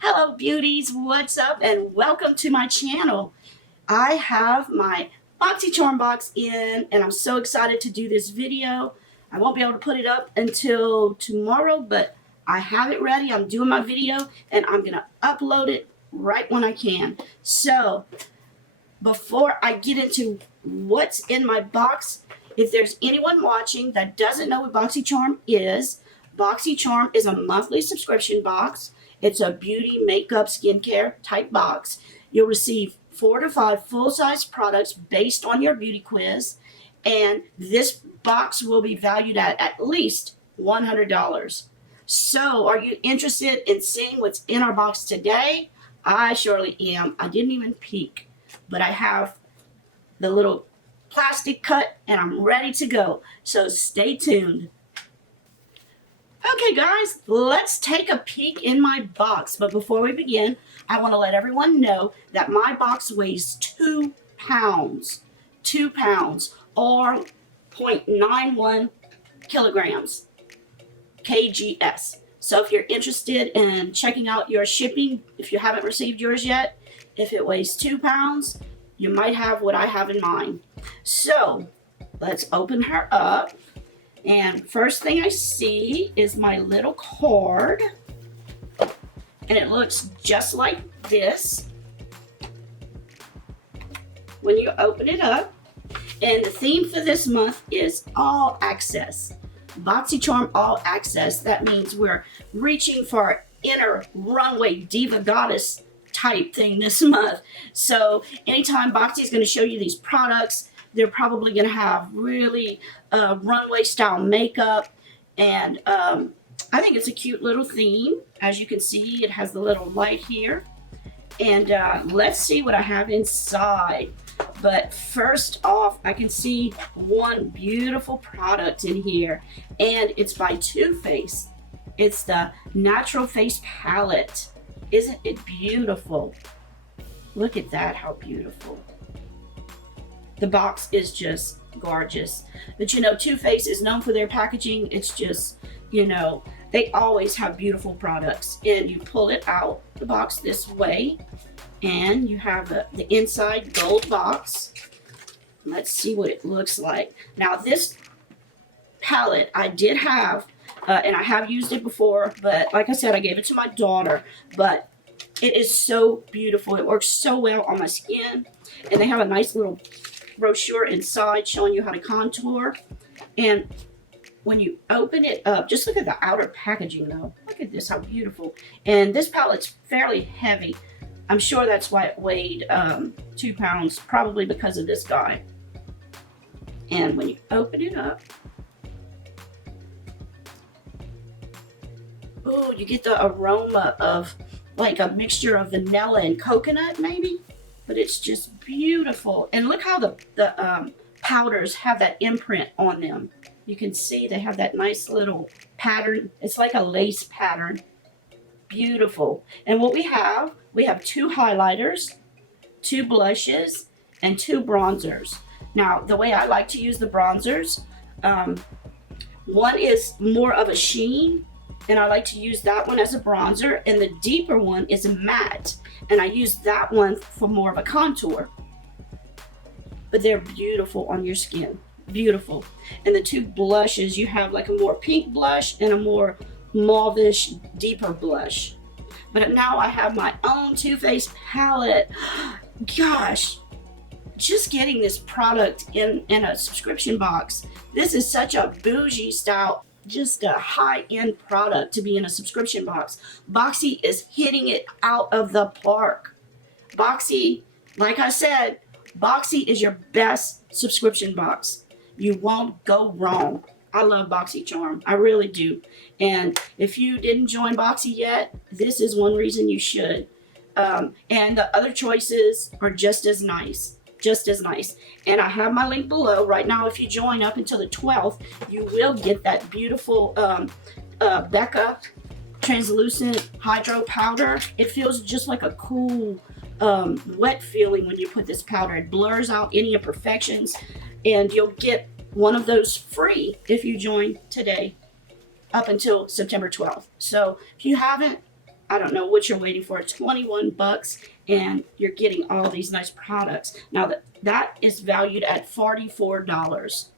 Hello beauties, what's up and welcome to my channel. I have my Boxycharm box in and I'm so excited to do this video. I won't be able to put it up until tomorrow, but I have it ready. I'm doing my video and I'm gonna upload it right when I can. So before I get into what's in my box, if there's anyone watching that doesn't know what Boxycharm is a monthly subscription box. It's a beauty, makeup, skincare type box. You'll receive 4 to 5 full-size products based on your beauty quiz. And this box will be valued at least $100. So are you interested in seeing what's in our box today? I surely am. I didn't even peek, but I have the little plastic cut and I'm ready to go. So stay tuned. Okay guys, let's take a peek in my box. But before we begin, I want to let everyone know that my box weighs 2 pounds. 2 pounds or 0.91 kilograms. KGS. So if you're interested in checking out your shipping, if you haven't received yours yet, if it weighs 2 pounds, you might have what I have in mind. So let's open her up. And first thing I see is my little card. And it looks just like this when you open it up. And the theme for this month is all access. Boxycharm all access. That means we're reaching for our inner runway diva goddess type thing this month. So anytime Boxy is going to show you these products, they're probably going to have really runway style makeup. And I think it's a cute little theme. As you can see, it has the little light here. And let's see what I have inside. But first off, I can see one beautiful product in here. And it's by Too Faced. It's the Natural Face Palette. Isn't it beautiful? Look at that, how beautiful. The box is just gorgeous. But you know, Too Faced is known for their packaging. It's just, you know, they always have beautiful products. And you pull it out the box this way. And you have the inside gold box. Let's see what it looks like. Now this palette I did have, and I have used it before, but like I said, I gave it to my daughter. But it is so beautiful. It works so well on my skin. And they have a nice little brochure inside showing you how to contour. And when you open it up, just look at the outer packaging though. Look at this, how beautiful. And this palette's fairly heavy. I'm sure that's why it weighed 2 pounds, probably because of this guy. And when you open it up, oh, you get the aroma of like a mixture of vanilla and coconut maybe. But it's just beautiful. And look how the powders have that imprint on them. You can see they have that nice little pattern. It's like a lace pattern. Beautiful. And what we have 2 highlighters, 2 blushes, and 2 bronzers. Now, the way I like to use the bronzers, one is more of a sheen, and I like to use that one as a bronzer, and the deeper one is a matte, and I use that one for more of a contour. But they're beautiful on your skin. Beautiful. And the 2 blushes, you have like a more pink blush and a more mauve-ish, deeper blush. But now I have my own Too Faced palette. Gosh, just getting this product in a subscription box. This is such a bougie style, just a high-end product to be in a subscription box. Boxy is hitting it out of the park. Boxy, like I said, Boxy is your best subscription box. You won't go wrong. I love Boxycharm. I really do. And if you didn't join Boxy yet, this is one reason you should. And the other choices are just as nice. Just as nice. And I have my link below. Right now, if you join up until the 12th, you will get that beautiful BECCA translucent hydro powder. It feels just like a cool wet feeling when you put this powder. It blurs out any imperfections. And you'll get one of those free if you join today up until September 12th. So if you haven't, I don't know what you're waiting for. 21 bucks, and you're getting all these nice products. Now that is valued at $44.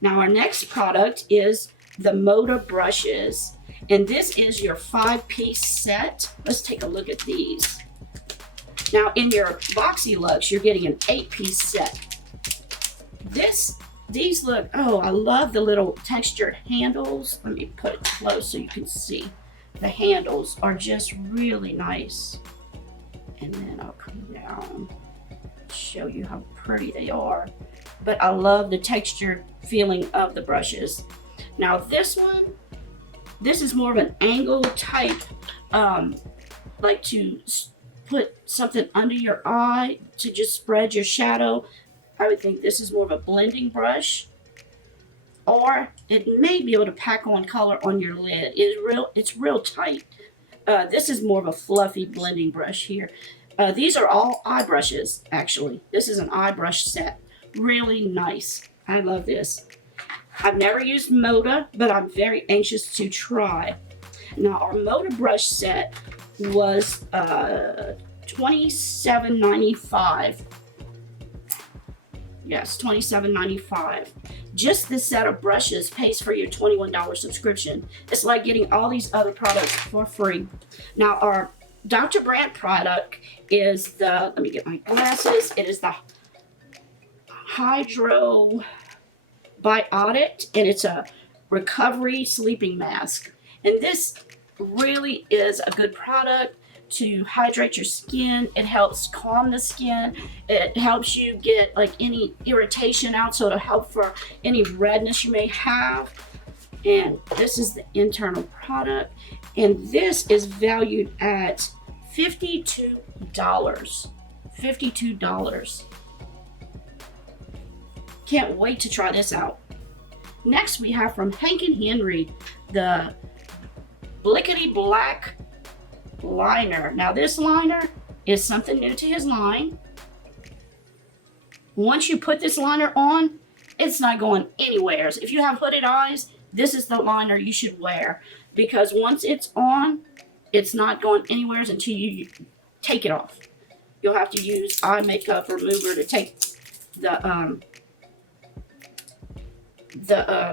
Now our next product is the Moda brushes, and this is your 5-piece set. Let's take a look at these. Now in your Boxy Luxe, you're getting an 8-piece set. These look, oh, I love the little textured handles. Let me put it close so you can see. The handles are just really nice. And then I'll come down, show you how pretty they are. But I love the textured feeling of the brushes. Now this one, this is more of an angle type, like to put something under your eye to just spread your shadow. I would think this is more of a blending brush, or it may be able to pack on color on your lid. It's real tight. This is more of a fluffy blending brush here. These are all eye brushes, actually. This is an eye brush set. Really nice. I love this. I've never used Moda, but I'm very anxious to try. Now, our Moda brush set was $27.95. Yes, $27.95. Just this set of brushes pays for your $21 subscription. It's like getting all these other products for free. Now, our Dr. Brandt product is the, let me get my glasses. It is the Hydra Biotic, and it's a recovery sleeping mask. And this really is a good product to hydrate your skin. It helps calm the skin. It helps you get like any irritation out, so it'll help for any redness you may have. And this is the internal product, and this is valued at $52. $52. Can't wait to try this out. Next we have from Hank and Henry the Blickety Black liner. Now this liner is something new to his line. Once you put this liner on, it's not going anywhere. So if you have hooded eyes, this is the liner you should wear, because once it's on, it's not going anywhere until you take it off. You'll have to use eye makeup remover to take the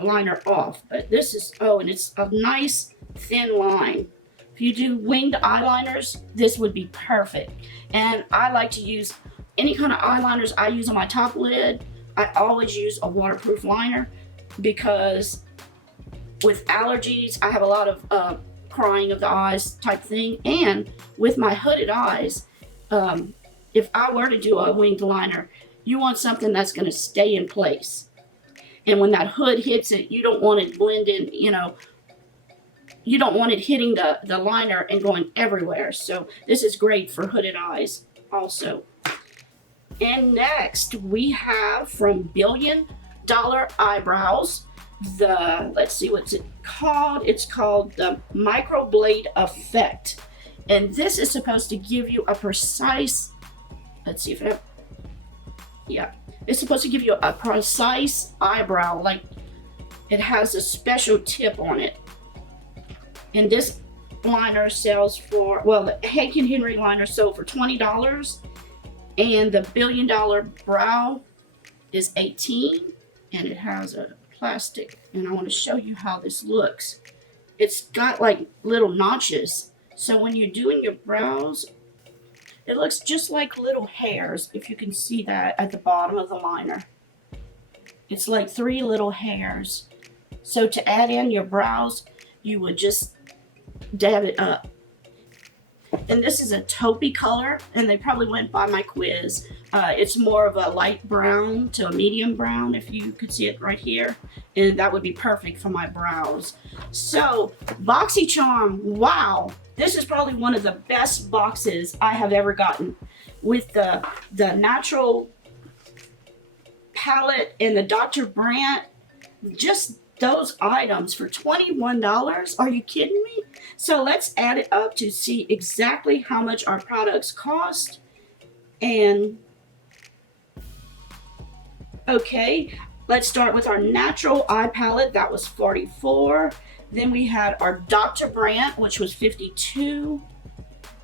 liner off. But this is, oh, and it's a nice thin line. If you do winged eyeliners, this would be perfect. And I like to use any kind of eyeliners I use on my top lid. I always use a waterproof liner, because with allergies, I have a lot of crying of the eyes type thing. And with my hooded eyes, if I were to do a winged liner, you want something that's going to stay in place. And when that hood hits it, you don't want it blending, you know, you don't want it hitting the liner and going everywhere. So this is great for hooded eyes also. And next we have from $1 Billion Eyebrows, the, let's see, what's it called? It's called the Microblade Effect. And this is supposed to give you a precise, let's see if I have, yeah. It's supposed to give you a precise eyebrow, like it has a special tip on it. And this liner sells for, well, the Hank and Henry liner sold for $20, and the $1 Billion Brow is $18, and it has a plastic. And I want to show you how this looks. It's got like little notches, so when you're doing your brows, it looks just like little hairs, if you can see that at the bottom of the liner. It's like 3 little hairs. So to add in your brows, you would just dab it up. And this is a taupey color, and they probably went by my quiz. It's more of a light brown to a medium brown, if you could see it right here. And that would be perfect for my brows. So, Boxycharm, wow. This is probably one of the best boxes I have ever gotten. With the natural palette and the Dr. Brandt, just those items for $21. Are you kidding me? So let's add it up to see exactly how much our products cost. And okay, let's start with our natural eye palette. That was $44. Then we had our Dr. Brandt, which was $52.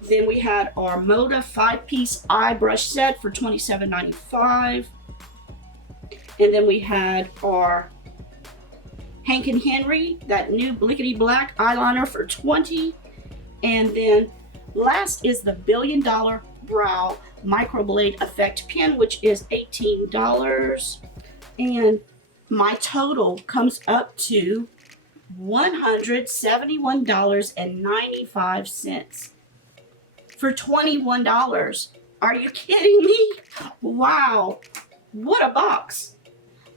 Then we had our Moda 5-piece eye brush set for $27.95. And then we had our Hank and Henry, that new Blickety Black eyeliner for $20. And then last is the $1 Billion Brow Microblade Effect Pen, which is $18. And my total comes up to $171.95 for $21. Are you kidding me? Wow, what a box.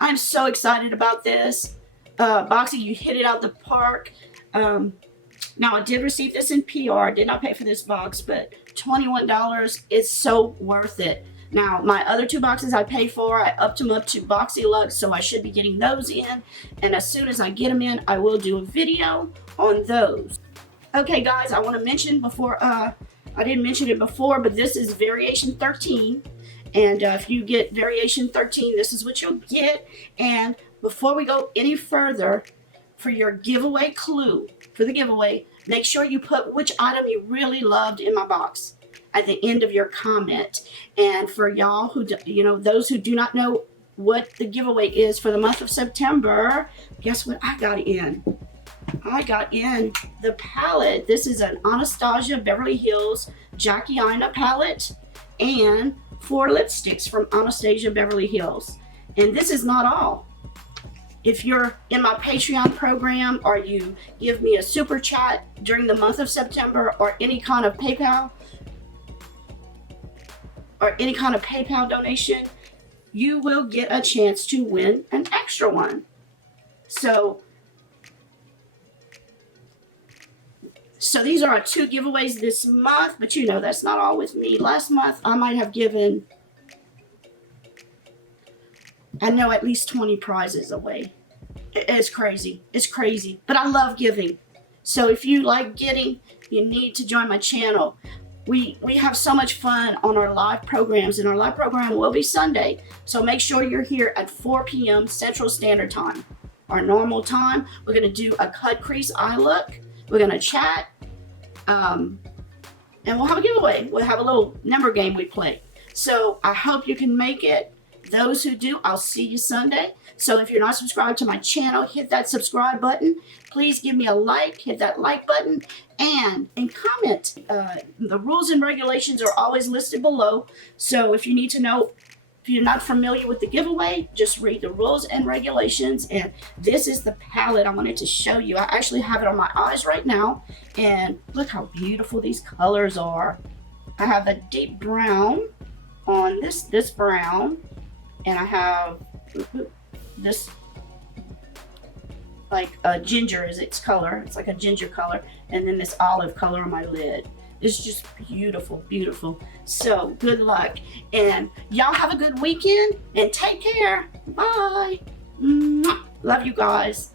I'm so excited about this. Boxy, you hit it out the park. Now, I did receive this in PR. I did not pay for this box, but $21 is so worth it. Now, my other 2 boxes I paid for, I upped them up to Boxy Lux, so I should be getting those in. And as soon as I get them in, I will do a video on those. Okay, guys, I want to mention before, I didn't mention it before, but this is variation 13. And if you get variation 13, this is what you'll get. And before we go any further, for your giveaway clue, for the giveaway, make sure you put which item you really loved in my box at the end of your comment. And for y'all who, those who do not know what the giveaway is for the month of September, guess what I got in? I got in the palette. This is an Anastasia Beverly Hills Jackie Aina palette and 4 lipsticks from Anastasia Beverly Hills. And this is not all. If you're in my Patreon program or you give me a super chat during the month of September or any kind of PayPal donation, you will get a chance to win an extra one. So these are our 2 giveaways this month, but that's not all with me. Last month I might have given, I know, at least 20 prizes away. It's crazy. It's crazy. But I love giving. So if you like getting, you need to join my channel. We have so much fun on our live programs, and our live program will be Sunday. So make sure you're here at 4 p.m. Central Standard Time. Our normal time, we're going to do a cut crease eye look. We're going to chat. And we'll have a giveaway. We'll have a little number game we play. So I hope you can make it. Those who do, I'll see you Sunday. So if you're not subscribed to my channel, hit that subscribe button. Please give me a like, hit that like button, and comment. The rules and regulations are always listed below. So if you need to know, if you're not familiar with the giveaway, just read the rules and regulations. And this is the palette I wanted to show you. I actually have it on my eyes right now. And look how beautiful these colors are. I have a deep brown on this brown. And I have this, like a ginger is its color. It's like a ginger color. And then this olive color on my lid. It's just beautiful, beautiful. So good luck. And y'all have a good weekend and take care. Bye. Mwah. Love you guys.